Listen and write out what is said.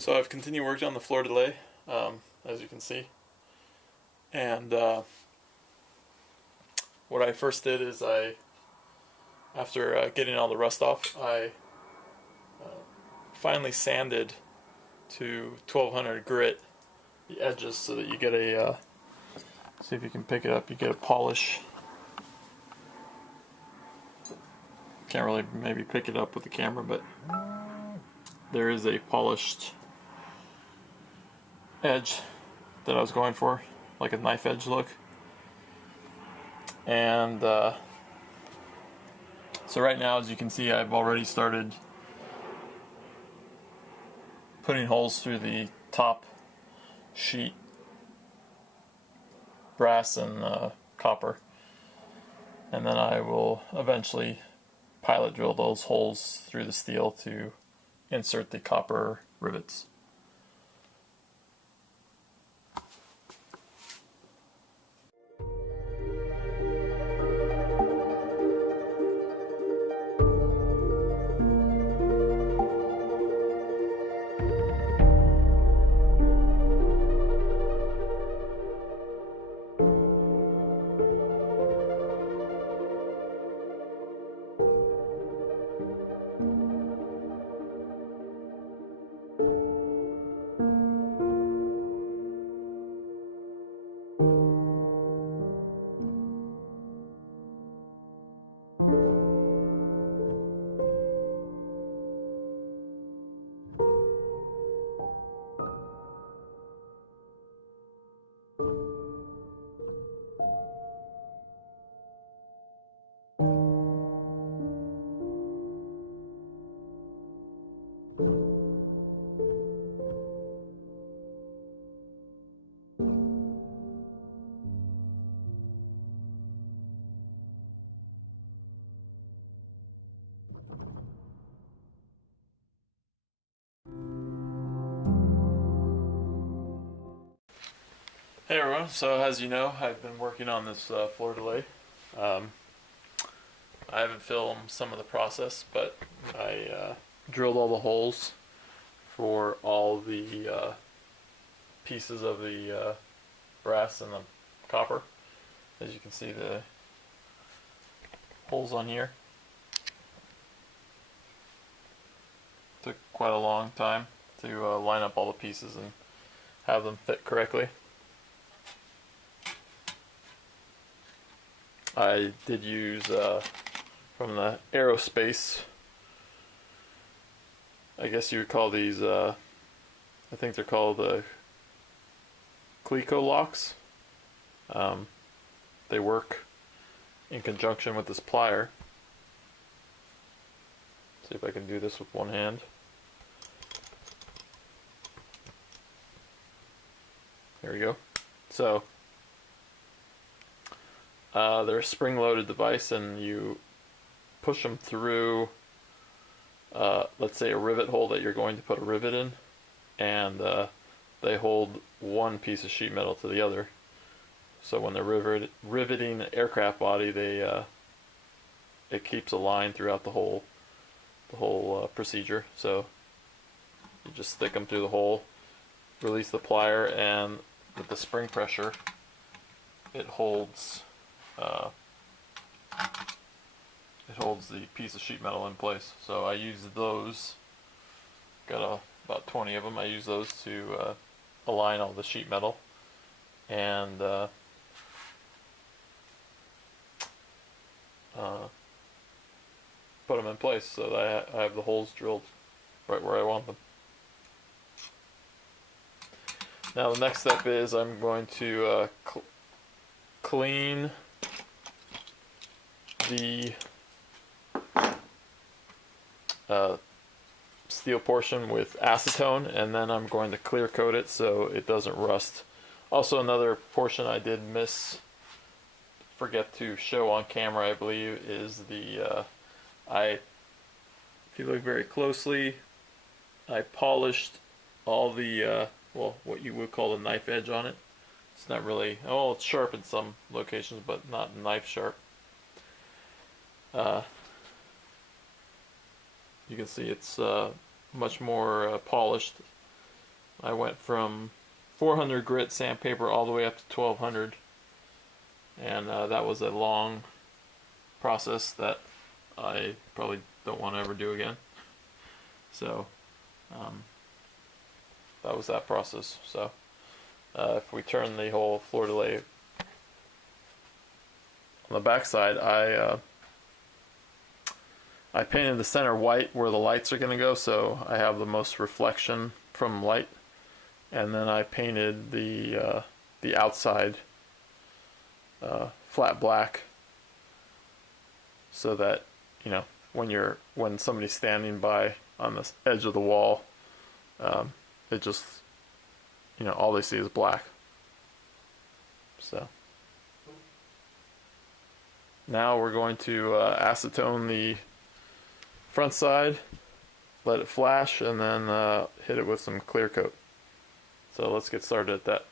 So I've continued working on the Fleur de Lis, as you can see. And what I first did is after getting all the rust off, I finally sanded to 1200 grit the edges so that you get a, see if you can pick it up, you get a polish. Can't really maybe pick it up with the camera, but there is a polished edge that I was going for, like a knife edge look. And so right now, as you can see, I've already started putting holes through the top sheet, brass and copper, and then I will eventually pilot drill those holes through the steel to insert the copper rivets. Hey everyone, so as you know, I've been working on this Fleur de Lis. I haven't filmed some of the process, but I drilled all the holes for all the pieces of the brass and the copper. As you can see, the holes on here. Took quite a long time to line up all the pieces and have them fit correctly. I did use from the aerospace, I guess you would call these, I think they're called the Cleco locks. They work in conjunction with this plier. See if I can do this with one hand. There we go. So they're a spring-loaded device, and you push them through, let's say, a rivet hole that you're going to put a rivet in, and they hold one piece of sheet metal to the other. So when they're riveting the aircraft body, it keeps a line throughout the whole procedure. So you just stick them through the hole, release the plier, and with the spring pressure, it holds the piece of sheet metal in place. So I use those, got about 20 of them. I use those to align all the sheet metal and put them in place so that I have the holes drilled right where I want them. Now the next step is I'm going to clean the steel portion with acetone, and then I'm going to clear coat it so it doesn't rust. Also, another portion I did forget to show on camera, I believe, is the if you look very closely, I polished all the well, what you would call the knife edge on it. It's not really, oh, it's sharp in some locations, but not knife sharp. You can see it's much more polished I went from 400 grit sandpaper all the way up to 1200, and that was a long process that I probably don't want to ever do again. So um, that was that process. So if we turn the whole Fleur de Lis on the backside, I painted the center white where the lights are going to go, so I have the most reflection from light. And then I painted the outside flat black, so that, you know, when somebody's standing by on the edge of the wall, it just, you know, all they see is black. So now we're going to acetone the front side, let it flash, and then hit it with some clear coat. So let's get started at that.